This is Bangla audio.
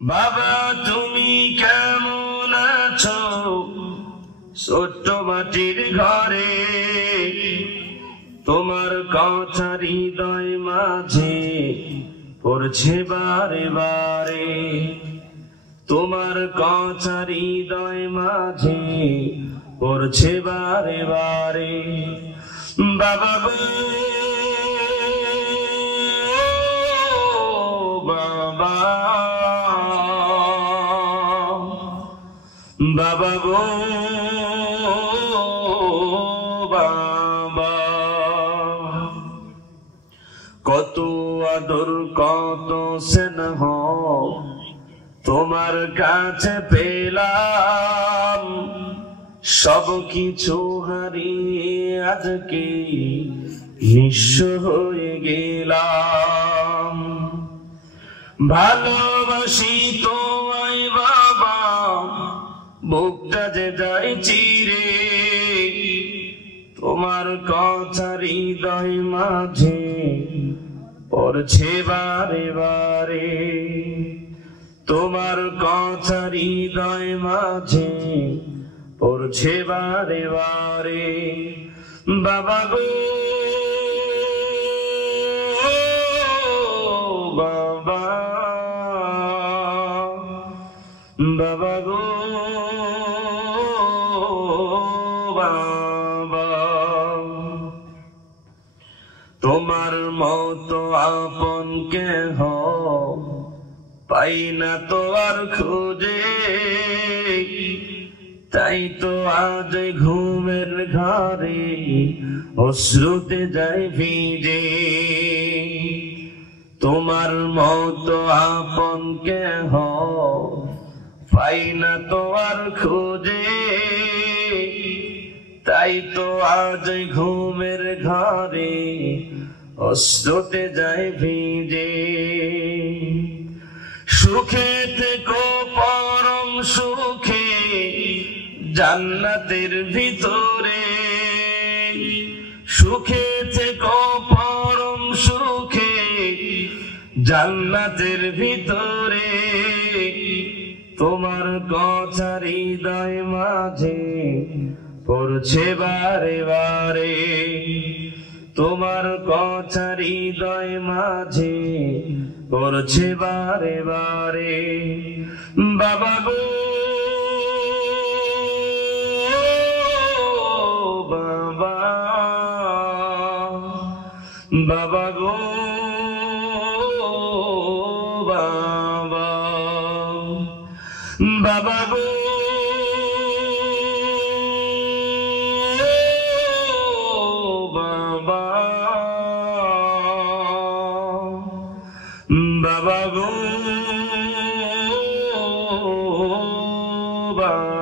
বাবা তুমি কেমন আছো ছোট্ট মাটির ঘরে, তোমার কথা হৃদয় মাঝে পড়ছে বারে বারে, তোমার কথা হৃদয় মাঝে পড়ছে বারে বারে। বাবা গো বাবা, বাবা গো বাবা, কত আদর কত স্নেহ তোমার কাছে পেলাম, সব কিছু হারিয়ে আজকে নিঃস্ব হয়ে গেলাম। ভালোবাসি তোমায় বাবা, বুকটা যে যায় চিরে, তোমার কথা হৃদয় মাঝে পড়ছে বারে বারে, তোমার কথা হৃদয় মাঝে পড়ছে বারে বারে। বাবা গো বাবা, বাবা গো বাবা, তোমার মতো আপন কেহ পাই না তো আর খুঁজে, তাই তো আজ ঘুমের ঘরে অশ্রুতে যায় ভিজে। তোমার মতো আপন কেহ পাই না তো আর খুঁজে, তাই তো আজ ঘুমের ঘরে অশ্রুতে যায় ভিজে। সুখে থেকো পরম সুখে জান্নাতের ভিতরে, সুখে থেকো পরম সুখে জান্নাতের ভিতরে, তোমার কথা হৃদয় মাঝে পড়ছে বারে বারে, তোমার কথা হৃদয় মাঝে পড়ছে বারে বারে। বাবা গো বাবা, বাবা গো বাবা, বাবা গো বাবা, বাবা গো বাবা।